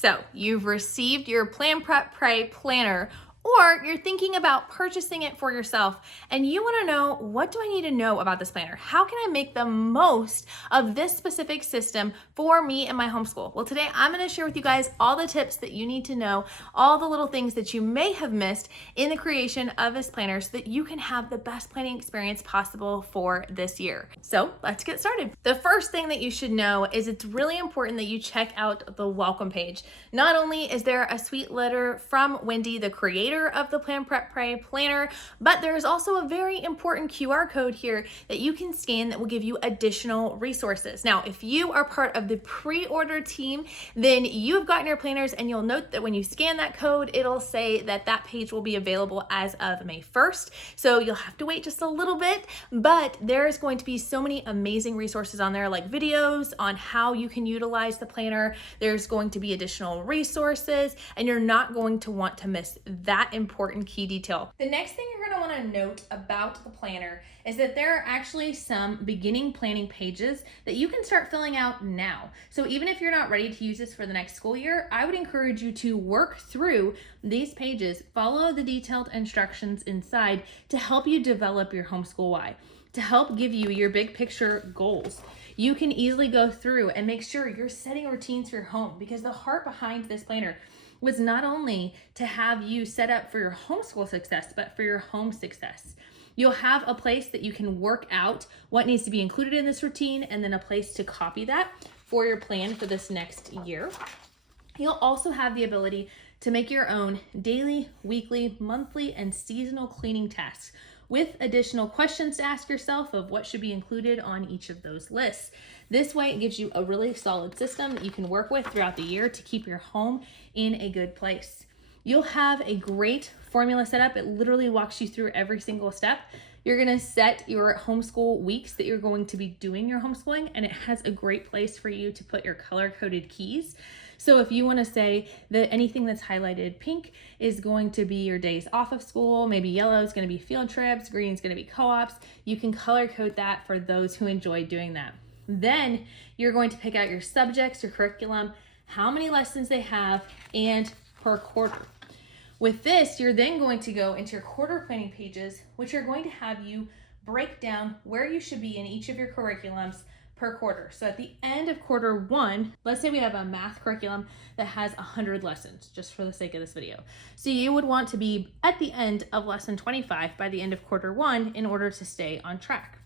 So you've received your Plan Prep Pray planner, or you're thinking about purchasing it for yourself and you want to know, what do I need to know about this planner? How can I make the most of this specific system for me and my homeschool? Well, today I'm going to share with you guys all the tips that you need to know, all the little things that you may have missed in the creation of this planner so that you can have the best planning experience possible for this year. So let's get started. The first thing that you should know is it's really important that you check out the welcome page. Not only is there a sweet letter from Wendy, the creator of the Plan Prep Pray planner, but there's also a very important QR code here that you can scan that will give you additional resources. Now, if you are part of the pre-order team, then you have gotten your planners, and you'll note that when you scan that code, it'll say that that page will be available as of May 1st. So you'll have to wait just a little bit, but there's going to be so many amazing resources on there, like videos on how you can utilize the planner. There's going to be additional resources, and you're not going to want to miss that important key detail. The next thing you're going to want to note about the planner is that there are actually some beginning planning pages that you can start filling out now. So even if you're not ready to use this for the next school year, I would encourage you to work through these pages, follow the detailed instructions inside to help you develop your homeschool why, to help give you your big picture goals. You can easily go through and make sure you're setting routines for your home, because the heart behind this planner was not only to have you set up for your homeschool success, but for your home success. You'll have a place that you can work out what needs to be included in this routine, and then a place to copy that for your plan for this next year. You'll also have the ability to make your own daily, weekly, monthly, and seasonal cleaning tasks with additional questions to ask yourself of what should be included on each of those lists. This way, it gives you a really solid system that you can work with throughout the year to keep your home in a good place. You'll have a great formula set up. It literally walks you through every single step. You're gonna set your homeschool weeks that you're going to be doing your homeschooling, and it has a great place for you to put your color-coded keys. So if you wanna say that anything that's highlighted pink is going to be your days off of school, maybe yellow is gonna be field trips, green is gonna be co-ops, you can color code that for those who enjoy doing that. Then you're going to pick out your subjects, your curriculum, how many lessons they have, and per quarter. With this, you're then going to go into your quarter planning pages, which are going to have you break down where you should be in each of your curriculums per quarter. So at the end of quarter one, let's say we have a math curriculum that has 100 lessons, just for the sake of this video. So you would want to be at the end of lesson 25 by the end of quarter one in order to stay on track.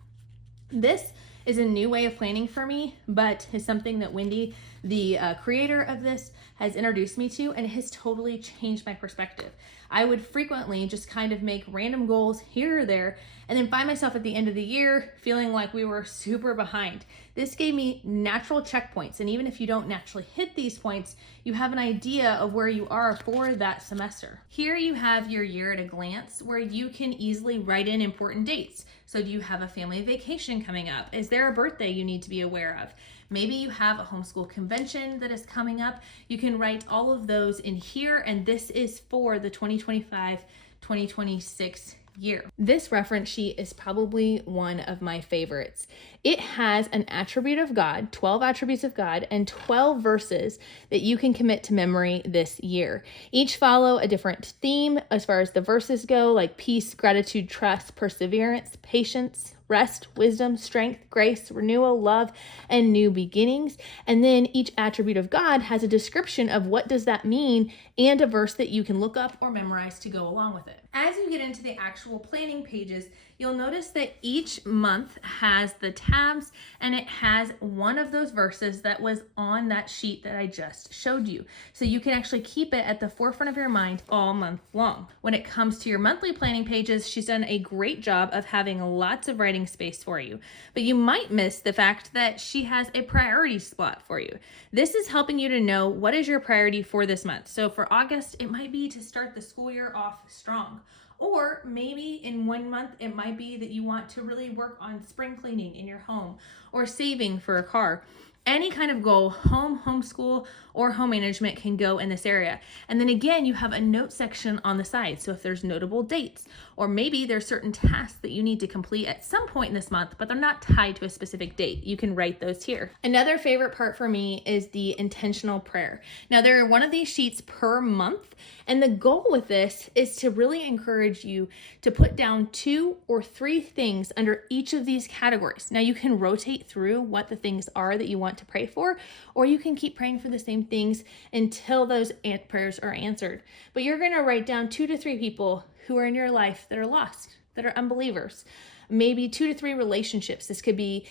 This is a new way of planning for me, but is something that Wendy, the creator of this, has introduced me to, and it has totally changed my perspective. I would frequently just kind of make random goals here or there, and then find myself at the end of the year feeling like we were super behind. This gave me natural checkpoints, and even if you don't naturally hit these points, you have an idea of where you are for that semester. Here you have your year at a glance, where you can easily write in important dates. So do you have a family vacation coming up? Is there a birthday you need to be aware of? Maybe you have a homeschool convention that is coming up. You can write all of those in here, and this is for the 2025-2026 year. This reference sheet is probably one of my favorites. It has an attribute of God, 12 attributes of God, and 12 verses that you can commit to memory this year. Each follow a different theme as far as the verses go, like peace, gratitude, trust, perseverance, patience, rest, wisdom, strength, grace, renewal, love, and new beginnings. And then each attribute of God has a description of what does that mean, and a verse that you can look up or memorize to go along with it. As you get into the actual planning pages, you'll notice that each month has the tabs, and it has one of those verses that was on that sheet that I just showed you. So you can actually keep it at the forefront of your mind all month long. When it comes to your monthly planning pages, she's done a great job of having lots of writing space for you. But you might miss the fact that she has a priority spot for you. This is helping you to know what is your priority for this month. So for August, it might be to start the school year off strong. Or maybe in 1 month, it might be that you want to really work on spring cleaning in your home or saving for a car. Any kind of goal, home, homeschool, or home management can go in this area. And then again, you have a note section on the side. So if there's notable dates, or maybe there's certain tasks that you need to complete at some point in this month, but they're not tied to a specific date, you can write those here. Another favorite part for me is the intentional prayer. Now, there are one of these sheets per month, and the goal with this is to really encourage you to put down 2 or 3 things under each of these categories. Now, you can rotate through what the things are that you want to pray for, or you can keep praying for the same things until those prayers are answered. But you're going to write down 2 to 3 people who are in your life that are lost, that are unbelievers. Maybe 2 to 3 relationships. This could be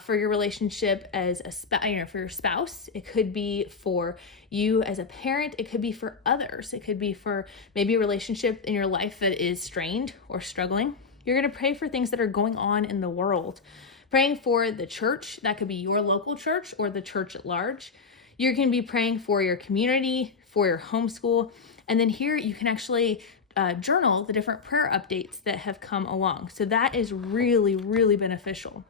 for your relationship as a for your spouse. It could be for you as a parent. It could be for others. It could be for maybe a relationship in your life that is strained or struggling. You're going to pray for things that are going on in the world. Praying for the church. That could be your local church or the church at large. You can be praying for your community, for your homeschool. And then here you can actually journal the different prayer updates that have come along. So that is really, really beneficial.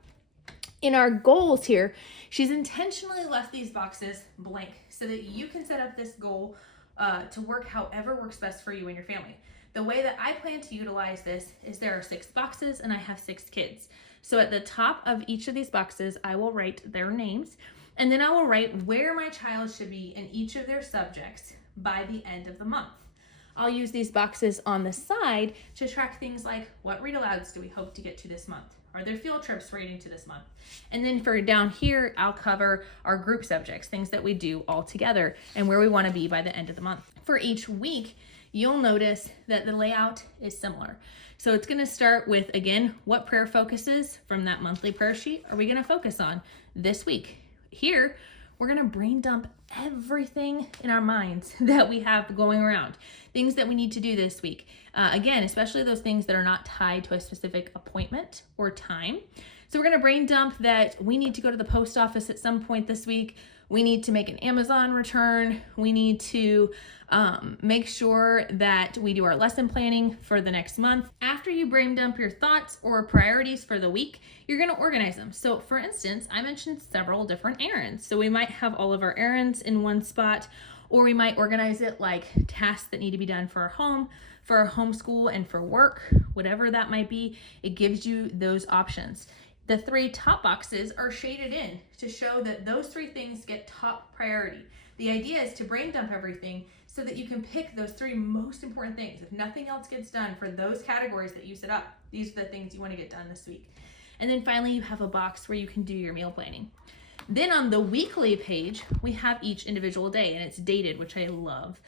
In our goals here, she's intentionally left these boxes blank so that you can set up this goal to work however works best for you and your family. The way that I plan to utilize this is there are 6 boxes and I have 6 kids. So at the top of each of these boxes, I will write their names, and then I will write where my child should be in each of their subjects by the end of the month. I'll use these boxes on the side to track things like what read alouds do we hope to get to this month? Are there field trips we're getting to this month? And then for down here, I'll cover our group subjects, things that we do all together and where we want to be by the end of the month. For each week, you'll notice that the layout is similar. So it's going to start with, again, what prayer focuses from that monthly prayer sheet are we going to focus on this week? Here, we're going to brain dump everything in our minds that we have going around, things that we need to do this week. Again, especially those things that are not tied to a specific appointment or time. So we're going to brain dump that we need to go to the post office at some point this week. We need to make an Amazon return. We need to make sure that we do our lesson planning for the next month. After you brain dump your thoughts or priorities for the week, you're going to organize them. So for instance, I mentioned several different errands. So we might have all of our errands in one spot, or we might organize it like tasks that need to be done for our home, for our homeschool, and for work, whatever that might be. It gives you those options. The 3 top boxes are shaded in to show that those 3 things get top priority. The idea is to brain dump everything so that you can pick those 3 most important things. If nothing else gets done for those categories that you set up, these are the things you want to get done this week. And then finally, you have a box where you can do your meal planning. Then on the weekly page, we have each individual day, and it's dated, which I love.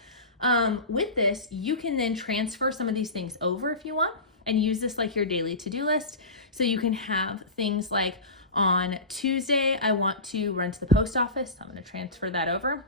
With this, you can then transfer some of these things over if you want, and use this like your daily to-do list. So you can have things like on Tuesday, I want to run to the post office. I'm going to transfer that over.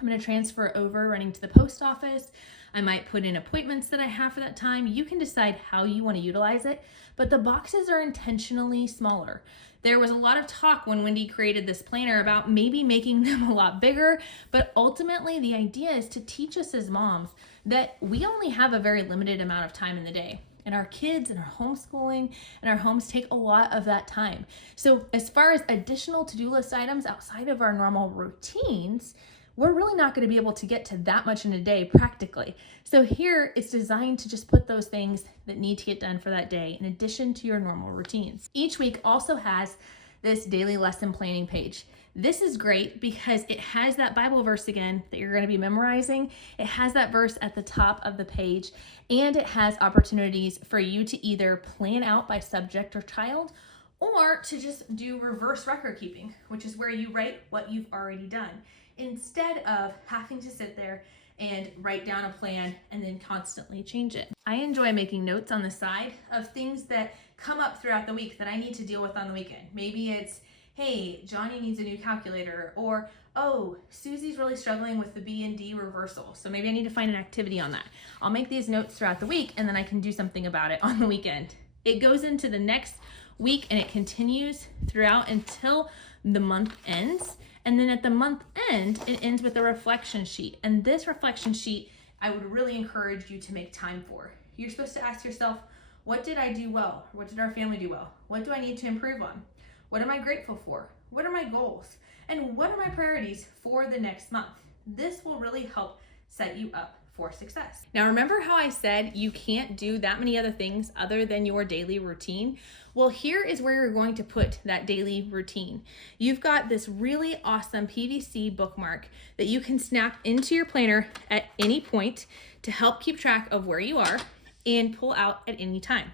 I'm going to transfer over running to the post office. I might put in appointments that I have for that time. You can decide how you want to utilize it, but the boxes are intentionally smaller. There was a lot of talk when Wendy created this planner about maybe making them a lot bigger, but ultimately the idea is to teach us as moms that we only have a very limited amount of time in the day. And our kids and our homeschooling and our homes take a lot of that time. So as far as additional to-do list items outside of our normal routines, we're really not going to be able to get to that much in a day practically. So here it's designed to just put those things that need to get done for that day in addition to your normal routines. Each week also has this daily lesson planning page. This is great because it has that Bible verse again that you're going to be memorizing. It has that verse at the top of the page, and it has opportunities for you to either plan out by subject or child, or to just do reverse record keeping, which is where you write what you've already done, instead of having to sit there and write down a plan and then constantly change it. I enjoy making notes on the side of things that come up throughout the week that I need to deal with on the weekend. Maybe it's, hey, Johnny needs a new calculator, or, oh, Susie's really struggling with the B and D reversal, so maybe I need to find an activity on that. I'll make these notes throughout the week, and then I can do something about it on the weekend. It goes into the next week, and it continues throughout until the month ends, and then at the month end, it ends with a reflection sheet. And this reflection sheet, I would really encourage you to make time for. You're supposed to ask yourself, what did I do well? What did our family do well? What do I need to improve on? What am I grateful for? What are my goals? and what are my priorities for the next month. This will really help set you up for success. Now, remember how I said you can't do that many other things other than your daily routine? Well, here is where you're going to put that daily routine. You've got this really awesome PVC bookmark that you can snap into your planner at any point to help keep track of where you are and pull out at any time.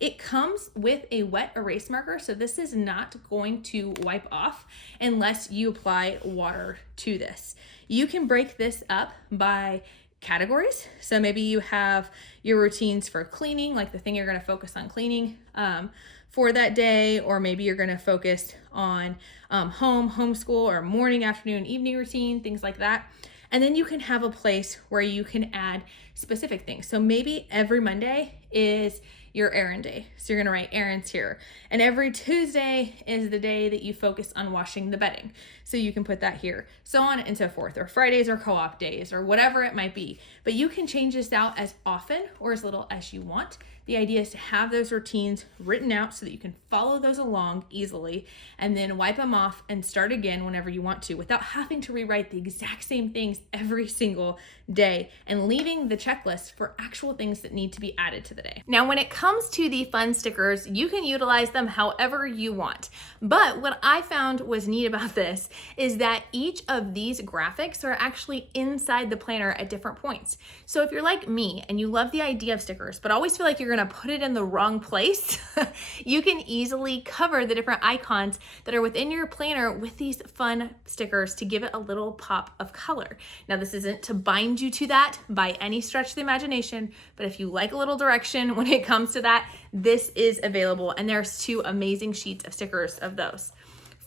It comes with a wet erase marker, so this is not going to wipe off unless you apply water to this. You can break this up by categories. So maybe you have your routines for cleaning, like the thing you're going to focus on cleaning for that day, or maybe you're going to focus on homeschool or morning, afternoon, evening routine, things like that. And then you can have a place where you can add specific things. So maybe every Monday is your errand day. So you're gonna write errands here. And every Tuesday is the day that you focus on washing the bedding. So you can put that here, so on and so forth, or Fridays or co-op days or whatever it might be. But you can change this out as often or as little as you want. The idea is to have those routines written out so that you can follow those along easily and then wipe them off and start again whenever you want to without having to rewrite the exact same things every single day and leaving the checklist for actual things that need to be added to the day. Now, when it comes to the fun stickers, you can utilize them however you want. But what I found was neat about this is that each of these graphics are actually inside the planner at different points. So if you're like me and you love the idea of stickers, but always feel like you're gonna put it in the wrong place, you can easily cover the different icons that are within your planner with these fun stickers to give it a little pop of color. Now, this isn't to bind you to that by any stretch of the imagination, but if you like a little direction when it comes to that, this is available, and there's 2 amazing sheets of stickers of those.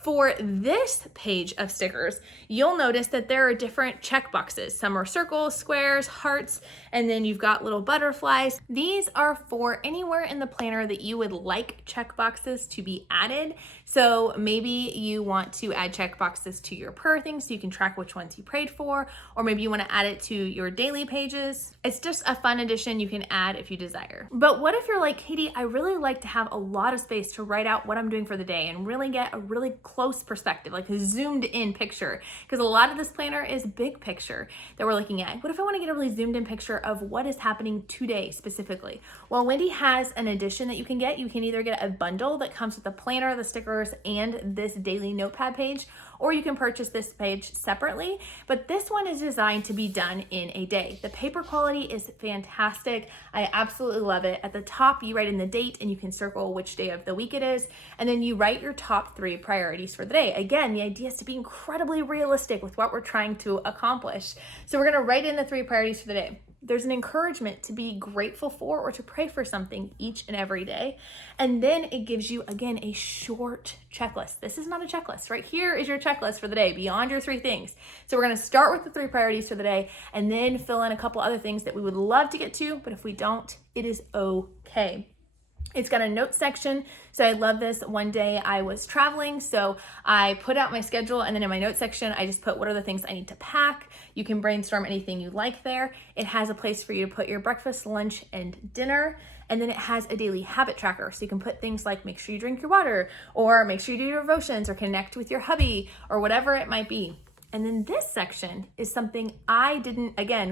For this page of stickers, you'll notice that there are different check boxes. Some are circles, squares, hearts, and then you've got little butterflies. These are for anywhere in the planner that you would like check boxes to be added. So maybe you want to add check boxes to your prayer things so you can track which ones you prayed for, or maybe you want to add it to your daily pages. It's just a fun addition you can add if you desire. But what if you're like, Katie, I really like to have a lot of space to write out what I'm doing for the day and really get a really close perspective, like a zoomed in picture, because a lot of this planner is big picture that we're looking at. What if I want to get a really zoomed in picture of what is happening today specifically? Well, Wendy has an addition that you can get. You can either get a bundle that comes with the planner, the stickers, and this daily notepad page, or you can purchase this page separately, but this one is designed to be done in a day. The paper quality is fantastic. I absolutely love it. At the top, you write in the date and you can circle which day of the week it is, and then you write your top 3 priorities for the day. Again, the idea is to be incredibly realistic with what we're trying to accomplish. So we're gonna write in the 3 priorities for the day. There's an encouragement to be grateful for or to pray for something each and every day. And then it gives you, again, a short checklist. This is not a checklist. Right here is your checklist for the day, beyond your 3 things. So we're gonna start with the 3 priorities for the day and then fill in a couple other things that we would love to get to, but if we don't, it is okay. It's got a notes section. So I love this. One day I was traveling, so I put out my schedule, and then in my notes section, I just put what are the things I need to pack. You can brainstorm anything you like there. It has a place for you to put your breakfast, lunch, and dinner. And then it has a daily habit tracker. So you can put things like make sure you drink your water, or make sure you do your devotions, or connect with your hubby, or whatever it might be. And then this section is something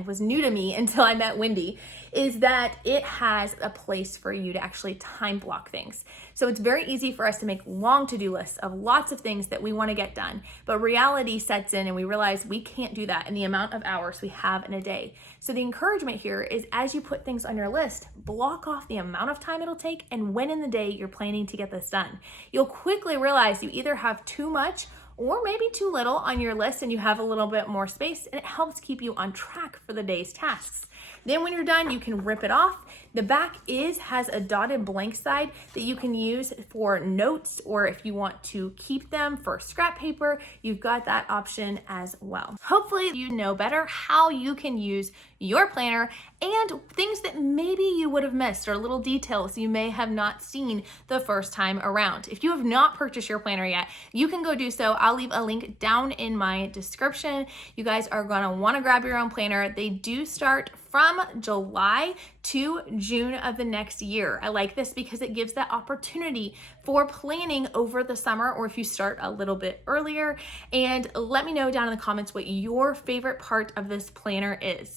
was new to me until I met Wendy, is that it has a place for you to actually time block things. So it's very easy for us to make long to-do lists of lots of things that we want to get done, but reality sets in and we realize we can't do that in the amount of hours we have in a day. So the encouragement here is, as you put things on your list, block off the amount of time it'll take and when in the day you're planning to get this done. You'll quickly realize you either have too much or maybe too little on your list and you have a little bit more space, and it helps keep you on track for the day's tasks. Then when you're done, you can rip it off. The back has a dotted blank side that you can use for notes, or if you want to keep them for scrap paper, you've got that option as well. Hopefully you know better how you can use your planner and things that maybe you would have missed, or little details you may have not seen the first time around. If you have not purchased your planner yet, you can go do so. I'll I'll leave a link down in my description. You guys are gonna wanna grab your own planner. They do start from July to June of the next year. I like this because it gives that opportunity for planning over the summer, or if you start a little bit earlier. And let me know down in the comments what your favorite part of this planner is.